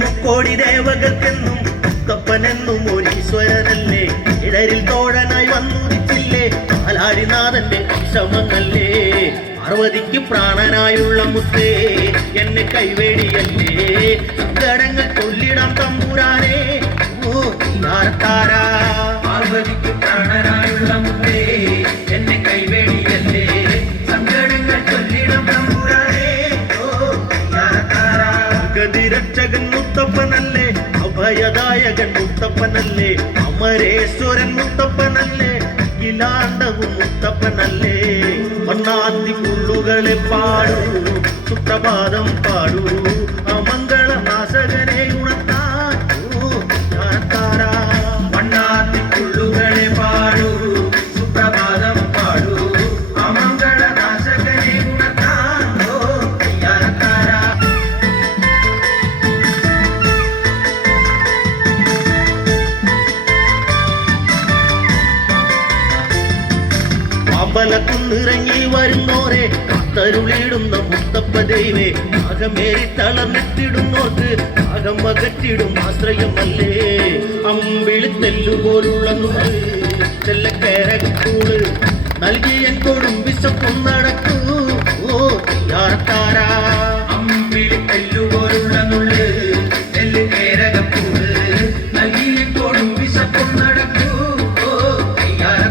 മുക്കോടി ദേവകൾക്കെന്നും മുത്തപ്പനെന്നും ഒരു ഈശ്വരനല്ലേ. ഇടരിൽ തോഴനായി വന്നുദിച്ചില്ലേ പാലാരിനാഥന്റെ ശ്രമങ്ങളേ. പാർവതിക്ക് പ്രാണനായുള്ള മുത്തേ എന്നെ കൈവേടിയല്ലേ. സങ്കടങ്ങൾ ചൊല്ലിടാം തമ്പുരാനെ ഓ താരാ. പാർവതിക്ക് പ്രാണനായുള്ള മുത്തേ എന്നെ കൈവേടിയല്ലേ. സങ്കടങ്ങൾ ചൊല്ലിടാം തമ്പുരാനെ ഓ താരാ. ഗതിരക്ഷകൻ മുത്തപ്പനല്ലേ, അഭയദായകൻ മുത്തപ്പനല്ലേ, അമരേശ്വരൻ മുത്തപ്പനല്ലേ, അഖിലാണ്ടവും മുത്തപ്പനല്ലേ. മണ്ണാത്തി പുള്ളുകളെ പാടൂ, സുപ്രഭാതം പാടൂ, അമംഗളനാശകനെ ഉണർത്താൻ ഓ താരാ. മണ്ണാത്തി പുള്ളുകളെ പാടൂ, സുപ്രഭാതം പാടൂ, അമംഗളനാശകനെ ഉണർത്താൻ ഓ താരാ. അമ്പലക്കുന്നിറങ്ങി വരുന്നോരെ കാത്തരുളിടുന്ന മുത്തപ്പ ദൈവേ. ആകമേറി തളർന്നിട്ടിടുന്നോർക്ക് ആകം അകറ്റിടും ആശ്രയമല്ലേ. അമ്പിളിത്തെല്ലുപോലുള്ള നൂല് തെല്ലക്കേരക്കൂട് നൽകിയ കൊടും വിശപ്പും നടക്കൂ ഓ താരാ. അമ്പിളിത്തെല്ലുപോലുള്ള നുള്ള് നെല്ല് കേരകപ്പൂട് നൽകിയ കൊടും വിശപ്പും നടക്കൂ ഓ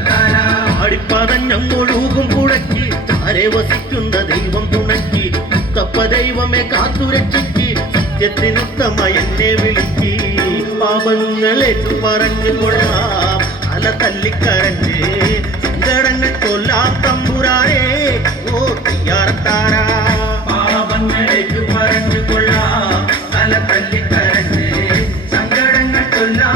താരാ. ആടിപ്പതഞ്ഞൊഴുകും പുഴയ്ക്ക് ചാരെ വസിക്കുന്ന ദൈവം തുണക്കി. മുത്തപ്പ ദൈവമേ കാത്തുരക്ഷിക്ക്, സത്യത്തിനുത്തമ എന്നെ വിളിക്ക്. പാപങ്ങളേറ്റു പറഞ്ഞു കൊള്ളാം അല തല്ലിക്കരഞ്ഞ്, സങ്കടങ്ങൾ കൊല്ലാം തമ്പുരാനെ ഓ താരാ. പാപങ്ങളേറ്റു പറഞ്ഞു കൊള്ളാം തല തല്ലിക്കരഞ്ഞ്, സങ്കടങ്ങൾ കൊല്ലാം